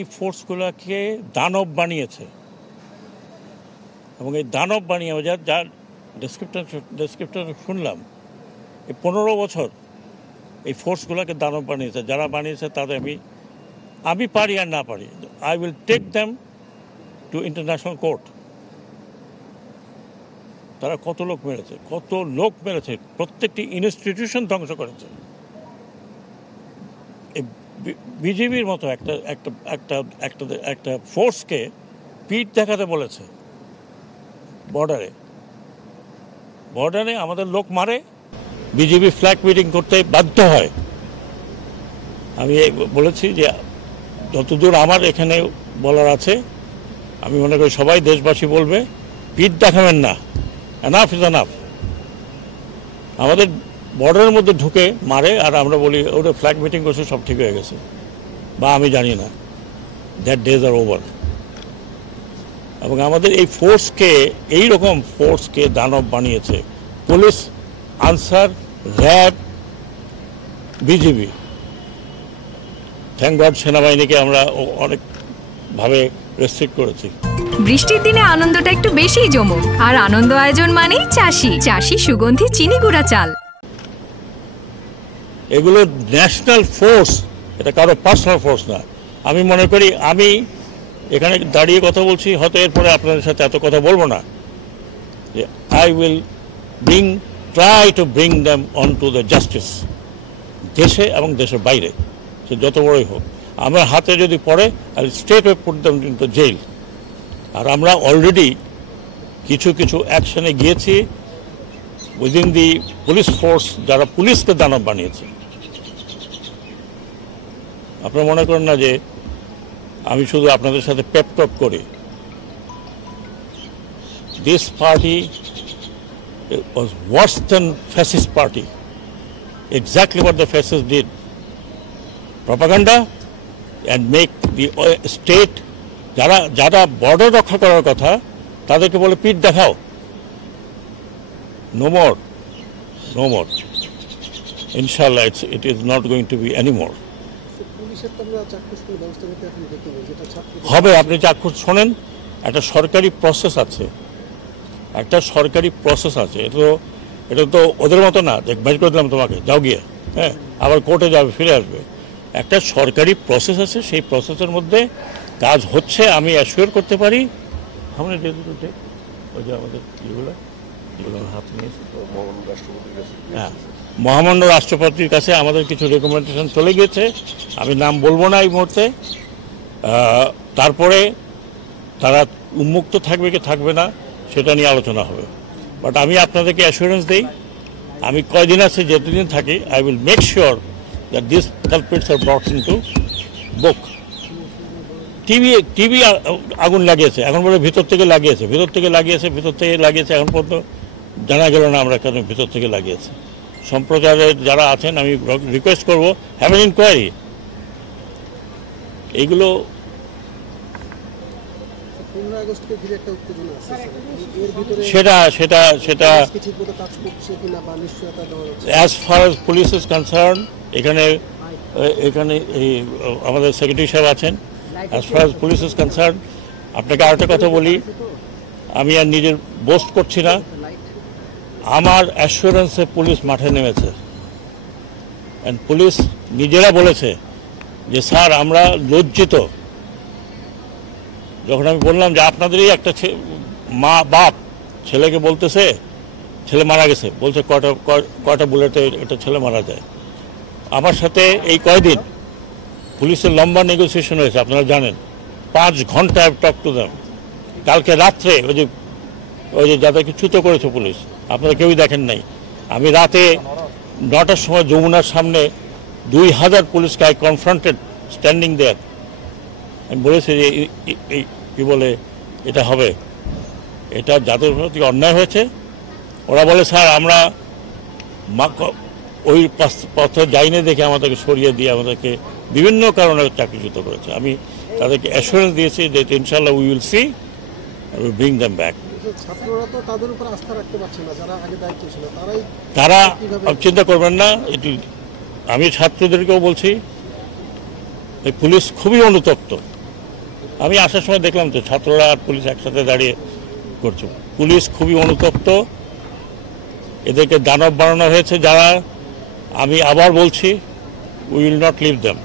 এই ফোর্সগুলোকে দানব বানিয়েছে এবং এই দানব বানিয়ে যার ডেসক্রিপশন শুনলাম এই 15 বছর এই ফোর্সগুলোকে দানব বানিয়েছে। যারা বানিয়েছে তাদের আমি পারি আর না পারি, I will take them to international court. তারা কত লোক মেরেছে, প্রত্যেকটি ইনস্টিটিউশন ধ্বংস করেছে। বিজেপির মতো একটা একটা একটা একটা একটা ফোর্সকে পিঠ দেখাতে বলেছে। বর্ডারে আমাদের লোক মারে, বিজেপি ফ্ল্যাগ মিটিং করতে বাধ্য হয়। আমি বলেছি যে যতদূর আমার এখানে বলার আছে, আমি মনে করি সবাই দেশবাসী বলবে পিঠ দেখাবেন না, এনাফ ইজ এনাফ। আমাদের বর্ডারের মধ্যে ঢুকে মারে আর আমরা বলি ওটা ফ্ল্যাগ মিটিং করছে, সব ঠিক হয়ে গেছে, বা আমি জানি না। That days are over. এবং আমাদের এই এইরকম ফোর্সকে দানব বানিয়েছে police, Ansar, RAB, BGB. Thank God সেনাবাহিনীকে আমরা অনেকভাবে রেস্ট্রিক্ট করেছি। বৃষ্টির দিনে আনন্দটা একটু বেশিই জমুক, আর আনন্দ আয়োজন মানেই চাষি সুগন্ধি চিনি গুঁড়া চাল। এগুলো ন্যাশনাল ফোর্স, এটা কারো পার্সোনাল ফোর্স না। আমি মনে করি আমি এখানে দাঁড়িয়ে কথা বলছি, হয়তো এরপরে আপনাদের সাথে এত কথা বলবো না, যে I will try to bring them on to the justice, দেশে এবং দেশের বাইরে, সে যত বড়ই হোক। আমার হাতে যদি পড়ে I straight way put them in the jail. আর আমরা অলরেডি কিছু অ্যাকশনে গিয়েছি উইদিন দি পুলিশ ফোর্স, যারা পুলিশকে দানব বানিয়েছে। আপনারা মনে করেন না যে আমি শুধু আপনাদের সাথে পেপ টক করি। This party was worse than fascist party. Exactly what the fascists did. Propaganda and make the state, যারা বর্ডার রক্ষা করার কথা তাদেরকে বলে পিঠ দেখাও। No more. Inshallah, it is not going to be anymore. হবে, আপনি চাক্ষুষ শোনেন, একটা সরকারি প্রসেস আছে, এটা তো ওদের মতো না যে বাইর করে দিলাম তোমাকে, যাও গিয়ে, হ্যাঁ, আবার কোর্টে যাবে, ফিরে আসবে। একটা সরকারি প্রসেস আছে, সেই প্রসেসের মধ্যে কাজ হচ্ছে। আমি অ্যাসিওর করতে পারি আমরা ওই যে আমাদের যেগুলো হাত নিয়েছে হ্যাঁ, মহামান্য রাষ্ট্রপতির কাছে আমাদের কিছু রেকমেন্ডেশন চলে গিয়েছে, আমি নাম বলবো না এই মুহূর্তে। তারপরে তারা উন্মুক্ত থাকবে কি থাকবে না সেটা নিয়ে আলোচনা হবে। বাট আমি আপনাদেরকে অ্যাসুরেন্স দিই, আমি কয়দিন আছে, যেদিন থাকি, I will make sure that this culprits are brought into book. TV আগুন লাগিয়েছে, এখন বলে ভিতর থেকে লাগিয়েছে, এখন পর্যন্ত জানা গেল না আমরা কেন ভিতর থেকে লাগিয়েছে। সম্প্রচারের যারা আছেন আমি রিকোয়েস্ট করবো, হ্যাভ এন ইনকোয়ারি। এইগুলো সেটা as far as police is concern, এখানে এই আমাদের সেক্রেটারি সাহেব আছেন, as far as police is concern. আপনাকে আরেকটা কথা বলি, আমি আর নিজের বোস্ট করছি না, আমার অ্যাসুরেন্সে পুলিশ মাঠে নেমেছে। অ্যান্ড পুলিশ নিজেরা বলেছে যে স্যার আমরা লজ্জিত। যখন আমি বললাম যে আপনাদেরই একটা বাপ ছেলেকে বলতেছে ছেলে মারা গেছে, বলছে কয়টা বুলেটে এটা ছেলে মারা যায়। আমার সাথে এই কয়দিন পুলিশের লম্বা নেগোসিয়েশন হয়েছে, আপনারা জানেন, 5 ঘন্টা আই টক টু দেম। কালকে রাত্রে ওই যে যাদেরকে চ্যুত করেছে পুলিশ, আপনারা কেউই দেখেন নাই, আমি রাতে 9টার সময় যমুনার সামনে 2000 পুলিশকে আই কনফ্রন্টেড স্ট্যান্ডিং দেয়ার। আমি বলেছি যে কি বলে এটা হবে, এটা যাদের প্রতি অন্যায় হয়েছে। ওরা বলে স্যার আমরা ওই পথে যাইনি দেখে আমাদেরকে সরিয়ে দিয়ে আমাদেরকে বিভিন্ন কারণে চাকরিচ্যুত করেছে। আমি তাদেরকে অ্যাসুরেন্স দিয়েছি যে ইনশাল্লাহ we will see, will bring them back. তারা চিন্তা করবেন না, আমি ছাত্রদেরকেও বলছি, এই পুলিশ খুবই অনুতপ্ত। আমি আসার সময় দেখলাম তো ছাত্ররা আর পুলিশ একসাথে দাঁড়িয়ে করছে। পুলিশ খুবই অনুতপ্ত, এদেরকে দানব বানানো হয়েছে যারা। আমি আবার বলছি, we will not leave them.